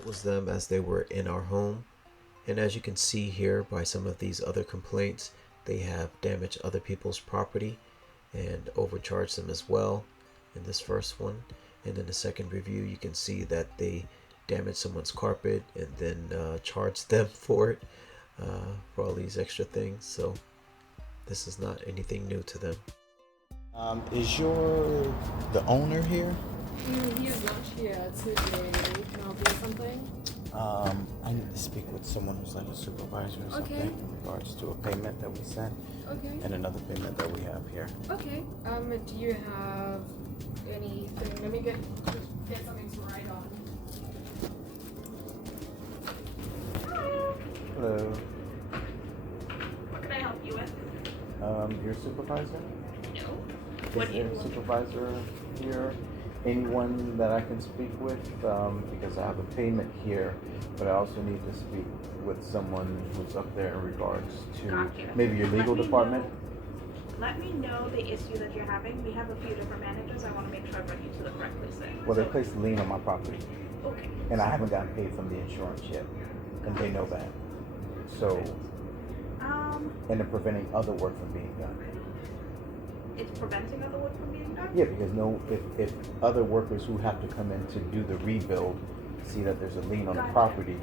that was them as they were in our home. And as you can see here by some of these other complaints, they have damaged other people's property and overcharged them as well in this first one. And in the second review, you can see that they damaged someone's carpet and then charged them for it, for all these extra things. So this is not anything new to them. Is your the owner here? He is not here today. Can I help you with something? I need to speak with someone who's like a supervisor or something Okay. in regards to a payment that we sent Okay. and another payment that we have here. Okay. Do you have anything? Let me get something to write on. Hello. What can I help you with? Your supervisor? No. Is What do there you a want? supervisor here? Anyone that I can speak with? Because I have a payment here, but I also need to speak with someone who's up there in regards to Gotcha. maybe your legal department. Let me know the issue that you're having. We have a few different managers. I want to make sure I bring you to the correct person. Well, they placed a lien on my property, Okay. and I haven't gotten paid from the insurance yet, and they know that. So, and they're preventing other work from being done. It's preventing other work from being done? Yeah, because if other workers who have to come in to do the rebuild see that there's a lien on the Gotcha. property.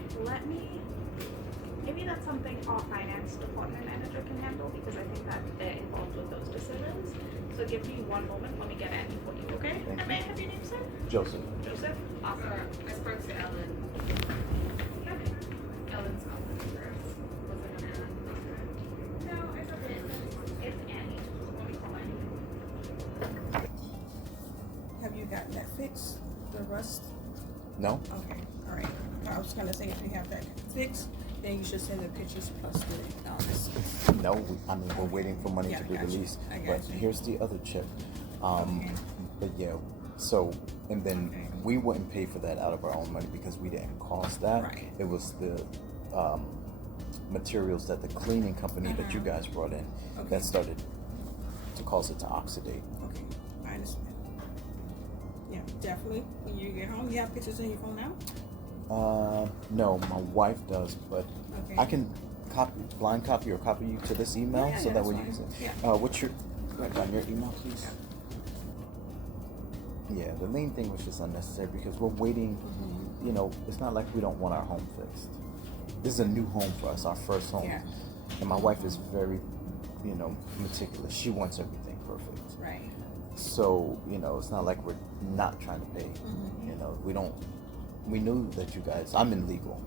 Maybe that's something our finance department manager can handle because I think that they're involved with those decisions. So give me one moment. Let me get Annie for you, okay? Thank And may I have your name, sir? Joseph. Joseph? Awesome. I spoke to Ellen. Ellen's office first. Was it an Ellen? No, it's okay. It's Annie. Let me call Annie. Have you gotten that fixed? The rust? No? Okay, all right. I was gonna say if you have that fixed, then you should send the pictures plus the analysis. No, we're waiting for money Yeah, to be I got you. released. I got But you. here's the other chip. Okay. But yeah, so, and then Okay. we wouldn't pay for that out of our own money because we didn't cost that. Right. It was the materials that the cleaning company that you guys brought in Okay. that started to cause it to oxidate. Okay, I understand. Yeah, definitely. When you get home, you have pictures on your phone now? No, my wife does, but Okay. I can blind copy or copy you to this email Yeah, so that that's way you can fine. say, Yeah. what's your, write down your email, please. Yeah, the main thing was just unnecessary because we're waiting, Mm-hmm. you know, it's not like we don't want our home fixed. This is a new home for us, our first home. Yeah. And my wife is very, meticulous. She wants everything perfect. Right. So, it's not like we're not trying to pay. Mm-hmm. We knew that you guys, I'm in legal,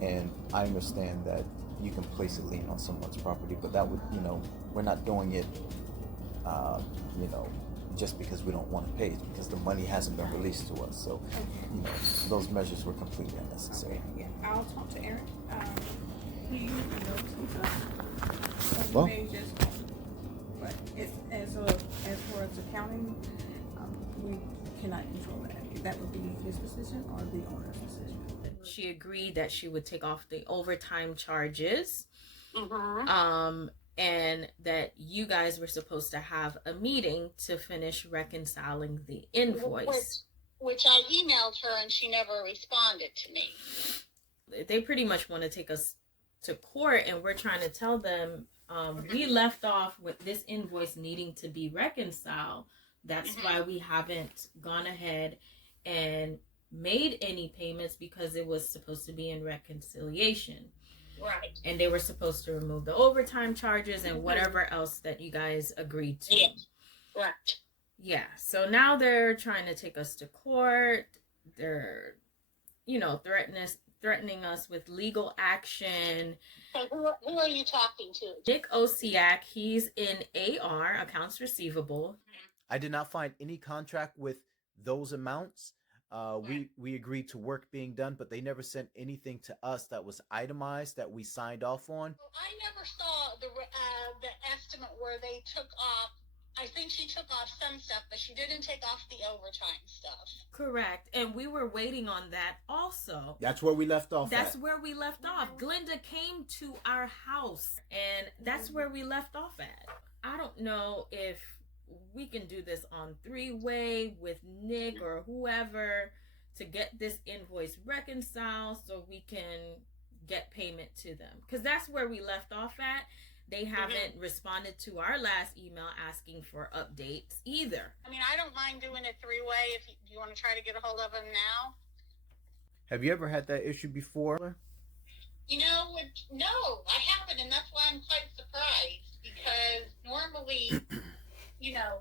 and I understand that you can place a lien on someone's property, but that would, we're not doing it, just because we don't want to pay, it's because the money hasn't been released to us. So, those measures were completely unnecessary. Okay, yeah, I'll talk to Aaron. Do you know some stuff? Well- Maybe just, but as far as accounting, we cannot control that. That would be his decision or the owner's decision. She agreed that she would take off the overtime charges. Mm-hmm. And that you guys were supposed to have a meeting to finish reconciling the invoice. Which I emailed her and she never responded to me. They pretty much want to take us to court, and we're trying to tell them we left off with this invoice needing to be reconciled. That's why we haven't gone ahead and made any payments, because it was supposed to be in reconciliation. Right. And they were supposed to remove the overtime charges and whatever else that you guys agreed to. Yes. Right. Yeah. So now they're trying to take us to court. They're, threatening us with legal action. So who are you talking to? Nick Osiak, he's in AR, accounts receivable. I did not find any contract with those amounts. We agreed to work being done, but they never sent anything to us that was itemized that we signed off on. Well, I never saw the estimate where they took off. I think she took off some stuff, but she didn't take off the overtime stuff. Correct. And we were waiting on that also. That's where we left off. That's where we left off. Glenda came to our house, and that's where we left off at. I don't know if we can do this on three-way with Nick or whoever to get this invoice reconciled so we can get payment to them, because that's where we left off at. They haven't responded to our last email asking for updates either. I mean, I don't mind doing a three-way if you want to try to get a hold of them now. Have you ever had that issue before? You know, no, I haven't, and that's why I'm quite surprised, because normally, you know,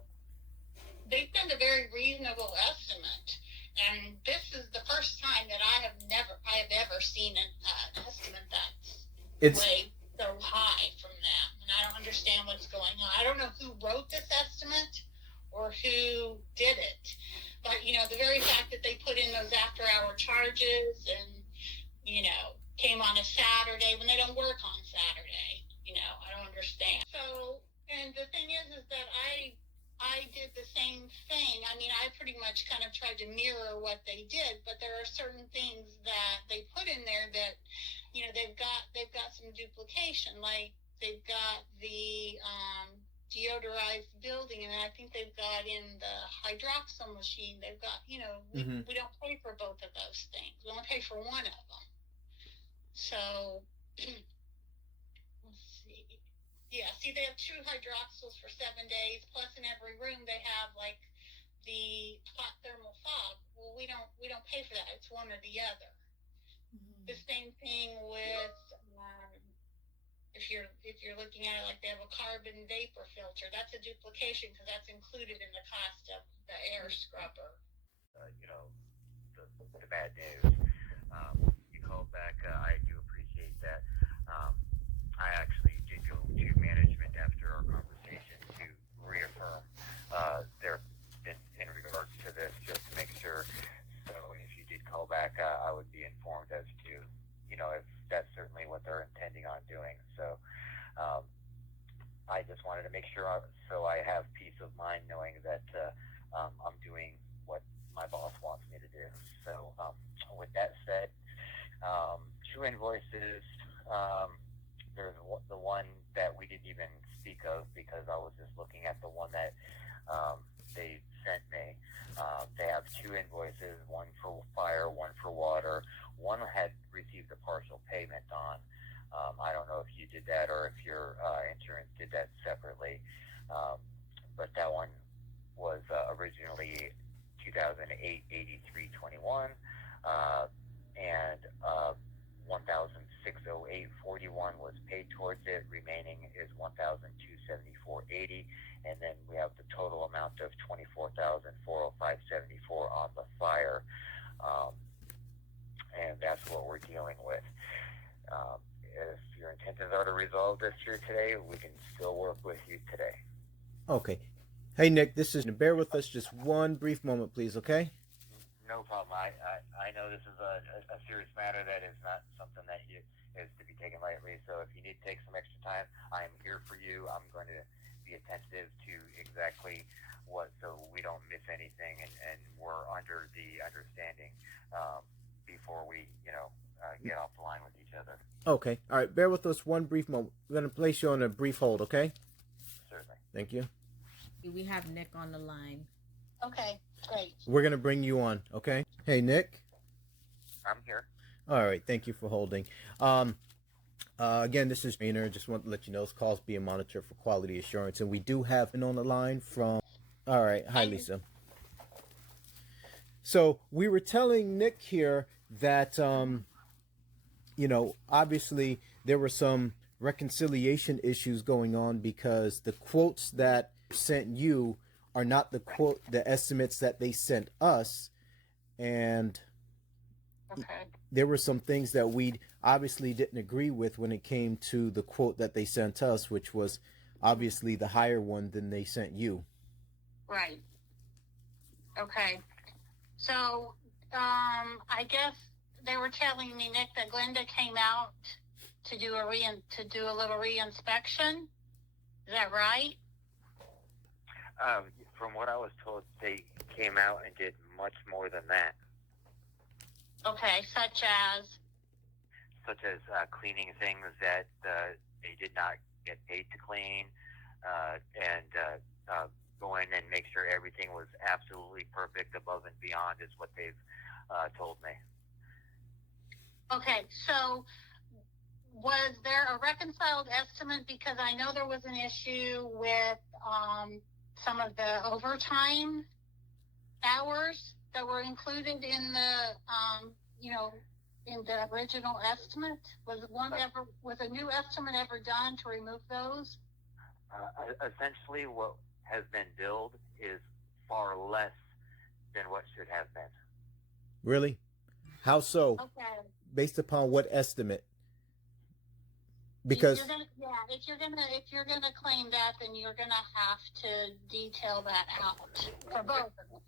they send a very reasonable estimate, and this is the first time that I have ever seen an estimate that's way so high from them, and I don't understand what's going on. I don't know who wrote this estimate or who did it, but you know, the very fact that they put in those after-hour charges and you know came on a Saturday when they don't work on Saturday, you know, I don't understand. So, and the thing is that I did the same thing. I mean, I pretty much kind of tried to mirror what they did, but there are certain things that they put in there that, you know, they've got some duplication. Like they've got the deodorized building, and I think they've got in the hydroxyl machine. They've got, you know, we don't pay for both of those things. We only pay for one of them. So let's see. Yeah, see, they have 2 hydroxyls for 7 days, plus in every room they have like the hot thermal fob. Well, we don't pay for that. It's one or the other. The same thing with if you're looking at it, like they have a carbon vapor filter. That's a duplication because that's included in the cost of the air scrubber. You know, the bad news. You called back. I do appreciate that. I actually did go to management after our conversation to reaffirm their in regards to this, just to make sure. So if you did call back, I would be informed as to, you know, if that's certainly what they're intending on doing. So I just wanted to make sure, so I have peace of mind knowing that I'm doing what my boss wants me to do. So with that said, 2 invoices. There's the one that we didn't even speak of because I was just looking at the one that they sent me. They have 2 invoices, one for fire, one for water. One had received a partial payment on. I don't know if you did that or if your insurance did that separately. But that one was originally 2008 8321, and 1,608.41 was paid towards it. Remaining is 1,274.80, and then we have the total amount of 24,405.74 on the fire, and that's what we're dealing with. If your intentions are to resolve this here today, we can still work with you today. Okay. Hey, Nick, this is, bear with us just one brief moment, please, okay? No problem. I know this is a serious matter that is not something that is to be taken lightly. So if you need to take some extra time, I am here for you. I'm going to be attentive to exactly what, so we don't miss anything, and we're under the understanding before we, you know, get off the line with each other. Okay. All right. Bear with us one brief moment. We're going to place you on a brief hold, okay? Certainly. Thank you. We have Nick on the line. Okay, great. We're going to bring you on, okay? Hey, Nick. I'm here. All right. Thank you for holding. Again, this is Rainer. Just want to let you know this call is being monitored for quality assurance. And we do have an on the line from... All right. Hi, Lisa. So we were telling Nick here that, you know, obviously there were some reconciliation issues going on because the quotes that sent you are not the estimates that they sent us. And there were some things that we obviously didn't agree with when it came to the quote that they sent us, which was obviously the higher one than they sent you. Right. Okay. So, I guess they were telling me, Nick, that Glenda came out to do a little re-inspection. Is that right? From what I was told, they came out and did much more than that. Okay, such as cleaning things that they did not get paid to clean, and go in and make sure everything was absolutely perfect above and beyond is what they've told me. Okay, so was there a reconciled estimate? Because I know there was an issue with some of the overtime hours that were included in the, in the original estimate. Was a new estimate ever done to remove those? Essentially, what has been billed is far less than what should have been. Really? How so? Okay. Based upon what estimate? Because if you're gonna claim that, then you're gonna have to detail that out for both of them.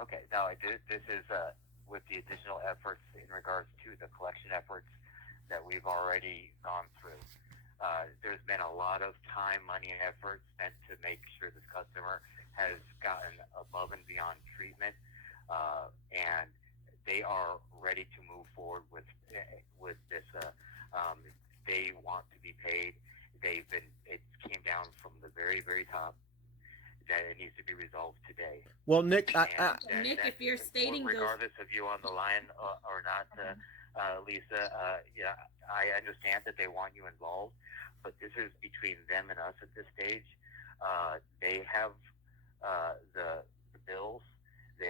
Okay. Now, this is with the additional efforts in regards to the collection efforts that we've already gone through. There's been a lot of time, money, and effort spent to make sure this customer has gotten above and beyond treatment, and they are ready to move forward with this. They want to be paid. It came down from the very, very top that it needs to be resolved today. Well, Nick, Nick, if you're stating regardless of you on the line or not, Lisa, yeah, I understand that they want you involved, but this is between them and us at this stage. They have the bills.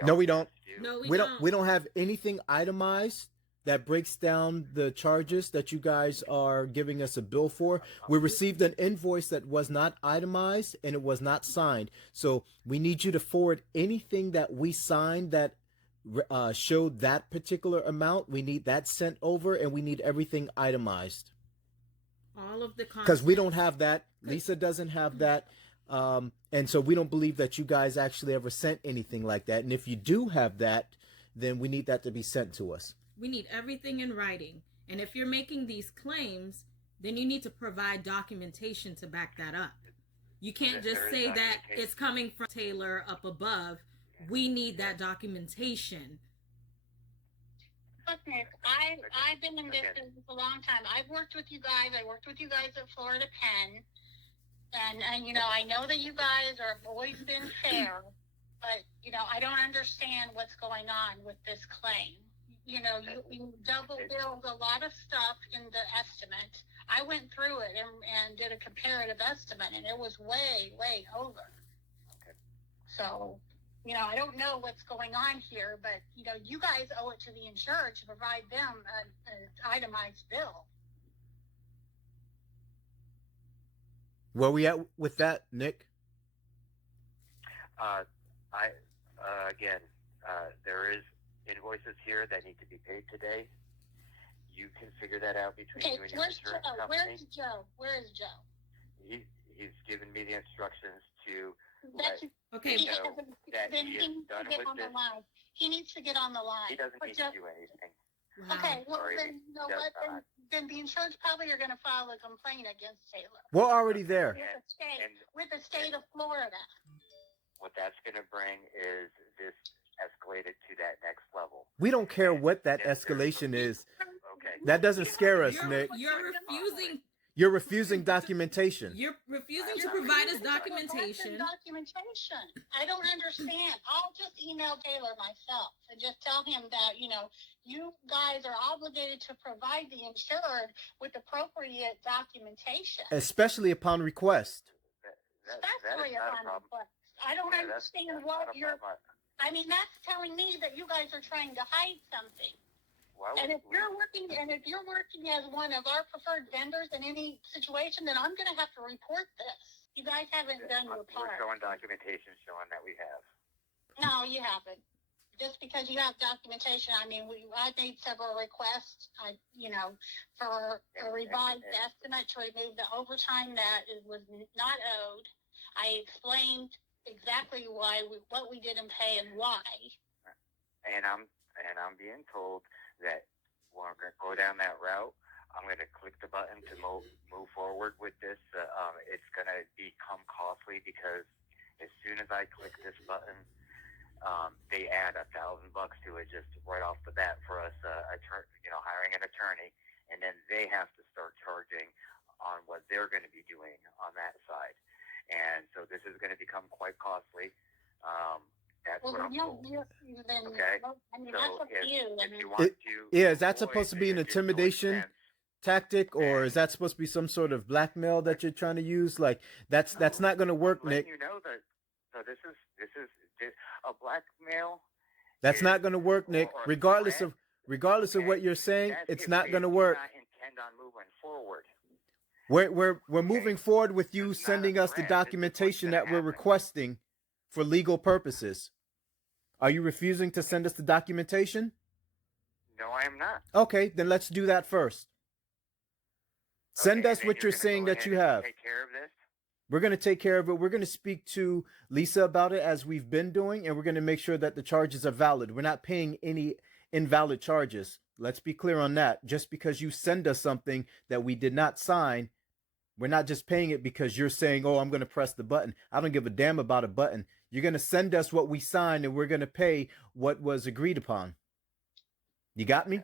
No, we don't. No, we don't. We don't have anything itemized that breaks down the charges that you guys are giving us a bill for. We received an invoice that was not itemized and it was not signed. So we need you to forward anything that we signed that showed that particular amount. We need that sent over, and we need everything itemized. All of the because we don't have that. Lisa doesn't have that. And so we don't believe that you guys actually ever sent anything like that. And if you do have that, then we need that to be sent to us. We need everything in writing. And if you're making these claims, then you need to provide documentation to back that up. You can't just say that it's coming from Taylor up above. We need that documentation. Look, Nick, I've been in this business a long time. I've worked with you guys. I worked with you guys at Florida Penn. And you know, I know that you guys have always been fair, but, you know, I don't understand what's going on with this claim. You know, you double billed a lot of stuff in the estimate. I went through it and did a comparative estimate, and it was way, way over. Okay. So, you know, I don't know what's going on here, but, you know, you guys owe it to the insurer to provide them an itemized bill. Where we at with that, Nick? There is invoices here that need to be paid today. You can figure that out between you and your insurance company. Where's Joe? Where is Joe? He's given me the instructions to Okay. He needs to get on the line. He doesn't need to do anything. Wow. Okay, well, Sorry, then, you know what? Then the insurance probably are going to file a complaint against Taylor. We're already there. With the state of Florida. What that's going to bring is this escalated to that next level. We don't care what that escalation is. Okay. That doesn't scare us, Nick. You're refusing You're refusing documentation. You're refusing to provide us documentation. I don't understand. I'll just email Taylor myself and just tell him that, you know, you guys are obligated to provide the insured with appropriate documentation. Especially upon request. Especially upon request. I don't understand what you're... I mean, that's telling me that you guys are trying to hide something. And if you're working as one of our preferred vendors in any situation, then I'm going to have to report this. You guys haven't done your part. We're showing documentation showing that we have. No, you haven't. Just because you have documentation, I mean, I made several requests, for a revised estimate to remove the overtime that was not owed. I explained exactly what we didn't pay and why. And I'm being told that we're going to go down that route. I'm going to click the button to move forward with this. It's going to become costly because as soon as I click this button, they add $1,000 to it just right off the bat for us, hiring an attorney, and then they have to start charging on what they're going to be doing on that side. And so this is going to become quite costly. That's Well, what I'm told. then, Okay. I mean, So that's up to you. I if mean, you want to, Yeah, is that avoid supposed to the be an additional intimidation expense, tactic, or then is that supposed to be some sort of blackmail that you're trying to use? Like that's not going to work, I'm letting Nick. you know that. So this is a blackmail. That's is, not going to work, Nick. or a Regardless threat, of what you're saying, that's it's if not we going to do work. not intend on moving forward. We're moving forward with you It's not a sending us the threat. This is what's documentation gonna that we're happen. requesting for legal purposes. Are you refusing to send us the documentation? No, I am not. Okay, then let's do that first. Send Okay, us then what you're gonna saying go that you ahead and have. Take care of this. We're going to take care of it. We're going to speak to Lisa about it as we've been doing, and we're going to make sure that the charges are valid. We're not paying any invalid charges. Let's be clear on that. Just because you send us something that we did not sign, we're not just paying it because you're saying, oh, I'm going to press the button. I don't give a damn about a button. You're going to send us what we signed, and we're going to pay what was agreed upon. You got me?